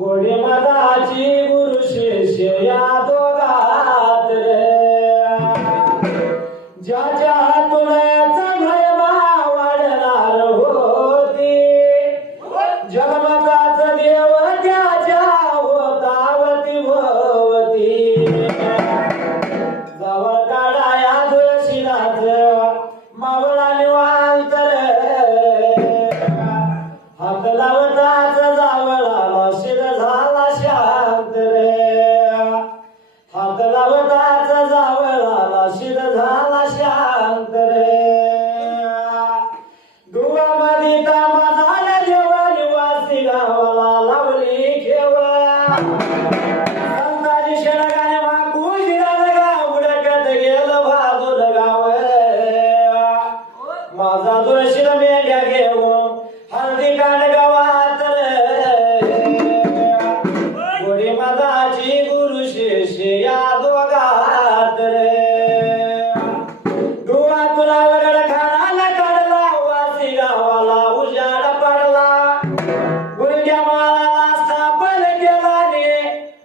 गोडी मदाची गुरु शिष्य या दोघात रे ज्याच्या हातूनच महिमा वाढणार होती जगमताच देव त्याच्या होतावती भवती जवळ काढाया तुळशीदाच मावळा निवांत रे हात लावताच जावळाला शिर झाला शांत रे हात लावताच जावळाला शिर झाला शांत रे दुवामध्ये तामा झाला देवा निवासी गावाला लावली खेव संताजी शेळगाने माकू जिराला गाव उडकत गेलं बाजूल गाव माझा तुळशीला मेंढ्या घेऊन हळदी काढ गावात गोडी मदाची गुरु शिष्य या दोघात रे डोळा तुला वगड खानाला काढला वासी गावाला उजाड पडला गुंग्या माळाला स्थापन केला ने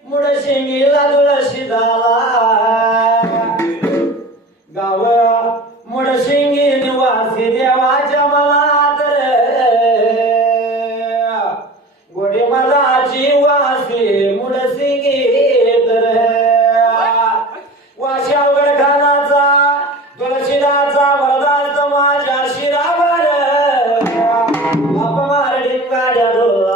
मुड शिंगीला तुळशी झाला गाव मुड शिंगी निवासी देवाच्या मनात रे गोडी मदाची वासी मुड सिंगीत रे वाशा उघड खानाचा तुळशीदाचा वरदास्त माझ्या शिरावर बाप मारडी गाड्या डोला